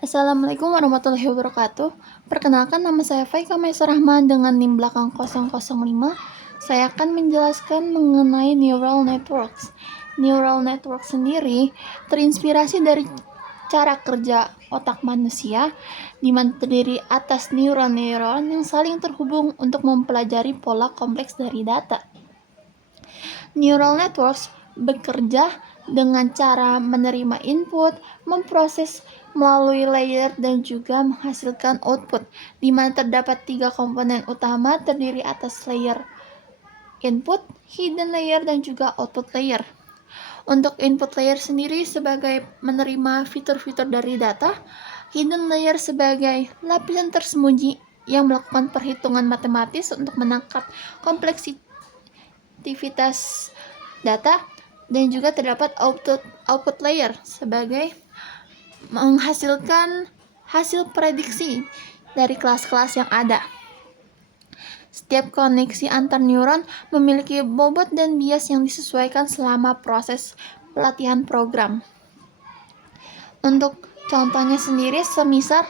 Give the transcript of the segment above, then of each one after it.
Assalamualaikum warahmatullahi wabarakatuh. Perkenalkan, nama saya Faika Maisa Rahman dengan NIM belakang 005. Saya akan menjelaskan mengenai neural networks. Neural network sendiri terinspirasi dari cara kerja otak manusia, di mana terdiri atas neuron-neuron yang saling terhubung untuk mempelajari pola kompleks dari data. Neural networks bekerja dengan cara menerima input, memproses melalui layer, dan juga menghasilkan output, di mana terdapat 3 komponen utama terdiri atas layer input, hidden layer, dan juga output layer. Untuk input layer sendiri sebagai menerima fitur-fitur dari data, hidden layer sebagai lapisan tersembunyi yang melakukan perhitungan matematis untuk menangkap kompleksitas data, dan juga terdapat output layer sebagai menghasilkan hasil prediksi dari kelas-kelas yang ada. Setiap koneksi antar neuron memiliki bobot dan bias yang disesuaikan selama proses pelatihan program. Untuk contohnya sendiri, semisal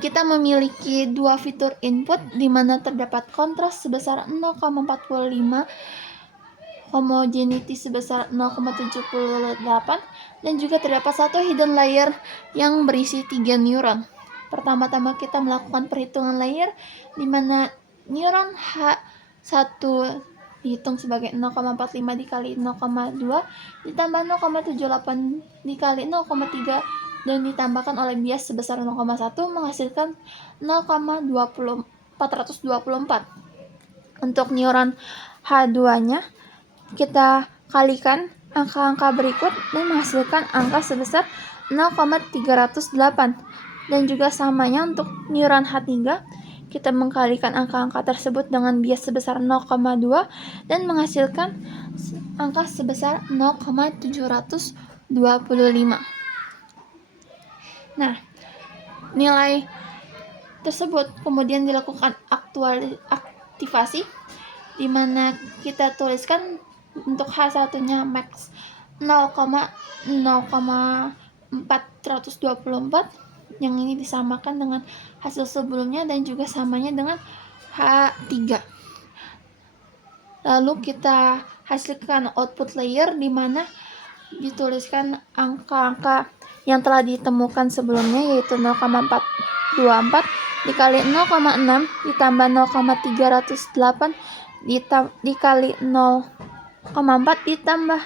kita memiliki dua fitur input di mana terdapat kontras sebesar 0,45, homogeneity sebesar 0,78, dan juga terdapat satu hidden layer yang berisi 3 neuron. Pertama-tama kita melakukan perhitungan layer di mana neuron H1 dihitung sebagai 0,45 dikali 0,2 ditambah 0,78 dikali 0,3 dan ditambahkan oleh bias sebesar 0,1 menghasilkan 0,424. Untuk neuron H2-nya kita kalikan angka-angka berikut dan menghasilkan angka sebesar 0,308. Dan juga samanya untuk neuron H3, kita mengkalikan angka-angka tersebut dengan bias sebesar 0,2 dan menghasilkan angka sebesar 0,725. Nah, nilai tersebut kemudian dilakukan aktivasi, di mana kita tuliskan untuk H1-nya max 0,0424, yang ini disamakan dengan hasil sebelumnya dan juga samanya dengan H3. Lalu kita hasilkan output layer di mana dituliskan angka-angka yang telah ditemukan sebelumnya, yaitu 0,424 dikali 0,6 ditambah 0,308 dikali 0,4 ditambah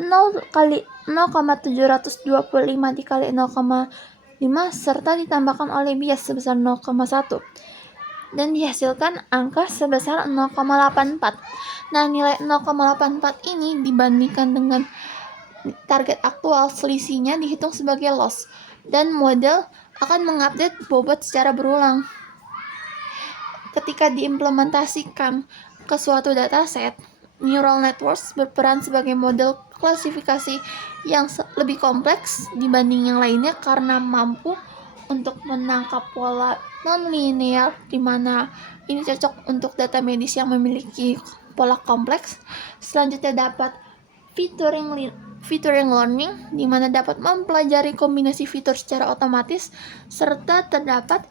0 kali 0,725 dikali 0,5 serta ditambahkan oleh bias sebesar 0,1 dan dihasilkan angka sebesar 0,84. Nah, nilai 0,84 ini dibandingkan dengan target aktual, selisihnya dihitung sebagai loss, dan model akan mengupdate bobot secara berulang. Ketika diimplementasikan ke suatu dataset, neural networks berperan sebagai model klasifikasi yang lebih kompleks dibanding yang lainnya karena mampu untuk menangkap pola non-linear, di mana ini cocok untuk data medis yang memiliki pola kompleks. Selanjutnya dapat featuring learning, di mana dapat mempelajari kombinasi fitur secara otomatis, serta terdapat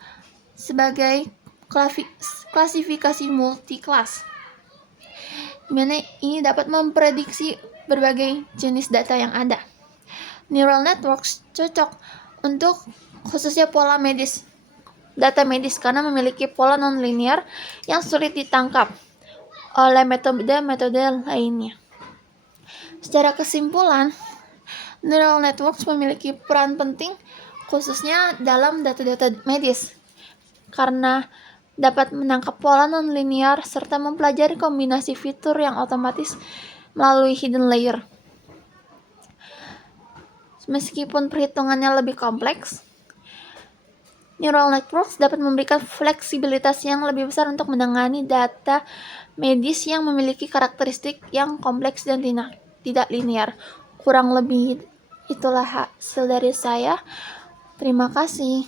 sebagai klasifikasi multi-kelas, di mana ini dapat memprediksi berbagai jenis data yang ada. Neural networks cocok untuk khususnya pola medis, data medis, karena memiliki pola non-linear yang sulit ditangkap oleh metode-metode lainnya. Secara kesimpulan, neural networks memiliki peran penting khususnya dalam data-data medis karena dapat menangkap pola non-linear serta mempelajari kombinasi fitur yang otomatis melalui hidden layer. Meskipun perhitungannya lebih kompleks, neural networks dapat memberikan fleksibilitas yang lebih besar untuk menangani data medis yang memiliki karakteristik yang kompleks dan tidak linear. Kurang lebih itulah hasil dari saya. Terima kasih.